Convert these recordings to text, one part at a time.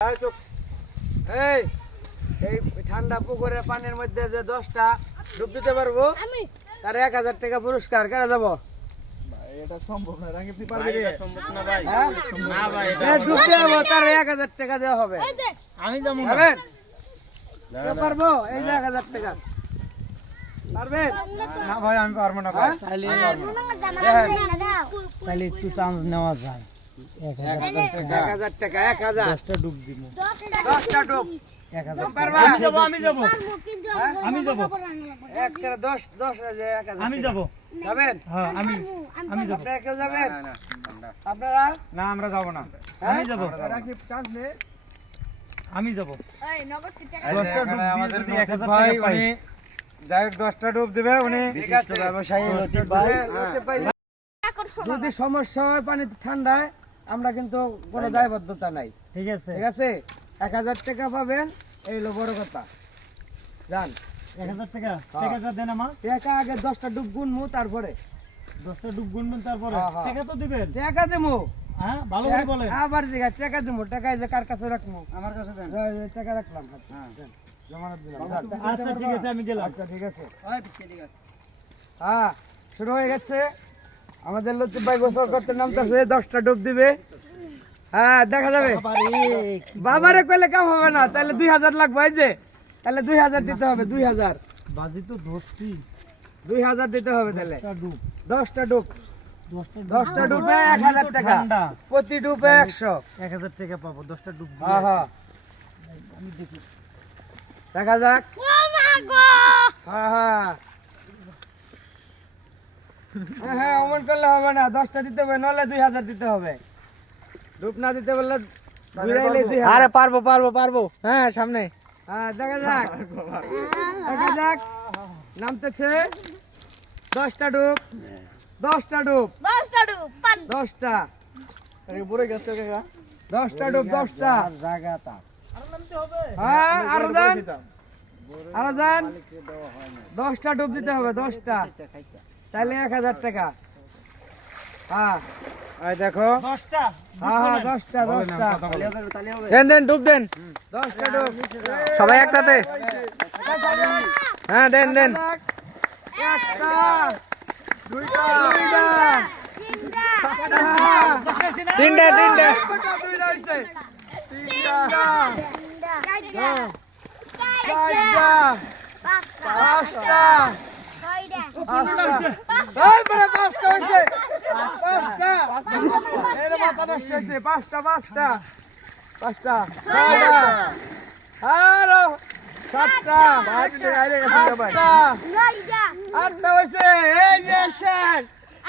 এই এই এই ঠান্ডা পুকুরের পানির মধ্যে যে দশটা ডুব দিতে পারব তার এক হাজার টাকা পুরস্কার কেন যাব? এটা সম্ভব না রাঙ্গি তুই পারবি রে সম্ভব না ভাই। হ্যাঁ? না। ভাই এটা ডুব দেবো তার এক হাজার টাকা দেওয়া হবে। আমি যাব পারবেন? কেউ পারব? এই যে এক হাজার টাকা। পারবেন? না ভাই আমি পারব না ভাই। হ্যাঁ? হ্যাঁ। তাহলে একটু চান্স নেওয়া যায়। আমি আমি আমি আমি হ্যাঁ আমি আমি আপনারা না আমরা যাব না। হ্যাঁ? যাব। চান্স নে। আমি যাব। উনি যাই হোক দশটা ডুব দিবে উনি। লতিফ ভাই, আকর্ষণ যদি সমস্যা হয় পানিতে ঠান্ডায় আমরা কিন্তু কোনো দায়বদ্ধতা নাই। ঠিক আছে। ঠিক আছে? এক হাজার টাকা পাবেন এই হলো বড় কথা। যান এক হাজার টাকা? টাকাটা দেন আমার। টাকা আগে দশটা ডুব গুনমু তারপরে। দশটা ডুব গুনবেন তারপরে? হ্যাঁ, হ্যাঁ। টাকা তো দিবেন। টাকা দেবো হ্যাঁ ভালো করে বলেন। আবার জায়গা টাকা দেবো টাকা যে কার কাছে রাখব আমার কাছে দেন। টাকা রাখলাম। হ্যাঁ। জমানত দিলাম। আচ্ছা ঠিক আছে আমি গেলাম। আচ্ছা ঠিক আছে। হ্যাঁ শুরু হয়ে গেছে। আমাদের লতিফ ভাই গোসল করতে নামতেছে দশটা ডুব দিবে। হ্যাঁ দেখা যাবে। বাবারে কইলে কাম হবে না তাহলে দুই হাজার লাগবে এই যে। তাহলে দুই হাজার দিতে হবে দুই হাজার। বাজি তো ধরছি। দুই হাজার দিতে হবে তাহলে। দশটা ডুব। দশটা ডুব। দশটা এক হাজার টাকা। প্রতি ডুবে একশো। এক হাজার টাকা পাবো দশটা ডুব। হ্যাঁ হ্যাঁ দেখা। যাক ও মা গো হ্যাঁ হ্যাঁ হ্যাঁ, হ্যাঁ অমন করলে হবে না। দশটা দিতে হবে নাহলে দুই হাজার দিতে হবে। ডুব না দিতে। আরে পারব পারব পারব। হ্যাঁ সামনে। হ্যাঁ দেখা যাক। দেখা যাক। নামতেছে। দশটা ডুব দশটা ডুব দশটা ডু পান। দশটা। পরে গেছে দশটা ডুব দশটা। জায়গাটা হ্যাঁ আরও যান আরও যান দশটা ডুব দিতে হবে দশটা। তাহলে এক হাজার টাকা। হ্যাঁ। দেখো। দশটা। হ্যাঁ হ্যাঁ দশটা দশটা। দেন দেন ডুব দেন। দশটা ডুব। সবাই একসাথে। হ্যাঁ দেন দেন। একটা দুইটা তিনটে। তিনটে তিনটা। পাঁচটা পাঁচটা পাঁচটা আরও সাতটা আটটা হয়েছে এই যে শেষ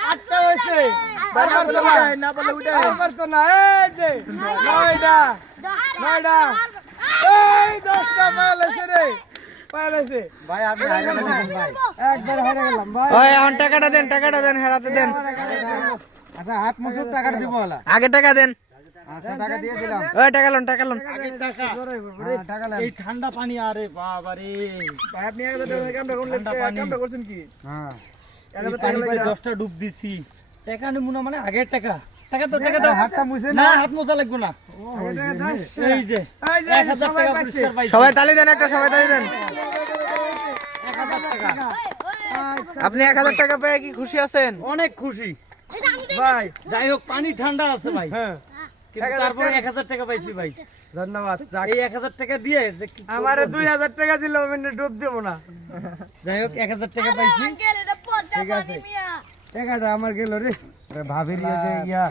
আটটা হয়েছে না বলে উঠে বারবার তো না এই যে নয়টা নয়টা এই দশটা পাইল আছে রে পাইল আছে ভাই আমি হারিয়ে গেলাম ভাই একবার হেরে গেলাম ভাই ওই এখন টাকাটা দেন টাকাটা দেন হেরাতে দেন। আচ্ছা হাত মুসুর টাকাটা দিব আগে টাকা দেন। আচ্ছা টাকা দিয়ে দিলাম ওই টাকা লোন টাকা লোন। আগে টাকা। হ্যাঁ টাকা লোন। এই ঠান্ডা পানি আরে বাবা রে। আপনি এক হাজার টাকা কামটা করলেন? ঠান্ডা পানি। কামটা করছেন কি? হ্যাঁ। এই পানি ভাই দশটা ডুব দিছি। টাকা নিবো না মানে আগের টাকা। টাকা তো টাকা দাও। হাতটা মুছে না হাত মোছা লাগবে না। এই যে সবাই টাকা পাইছে। পুরস্কার পাইছি। সবাই তালি দেন একটা সবাই তালি দেন। আপনি এক হাজার টাকা পেয়ে কি খুশি আছেন? অনেক খুশি। ভাই যাই হোক পানি ঠান্ডা আছে ভাই। হ্যাঁ। তারপরে এক হাজার টাকা পাইছি ভাই। ধন্যবাদ। এই এক হাজার টাকা দিয়ে যে আমারে দুই হাজার টাকা দিল আমি ডুব দেবো না। যাই হোক এক হাজার টাকা পাইছি। আঙ্কেল এটা পচা ঠিক আছে। টাকাটা আমার গেল রে। ভাবির যে ইয়া।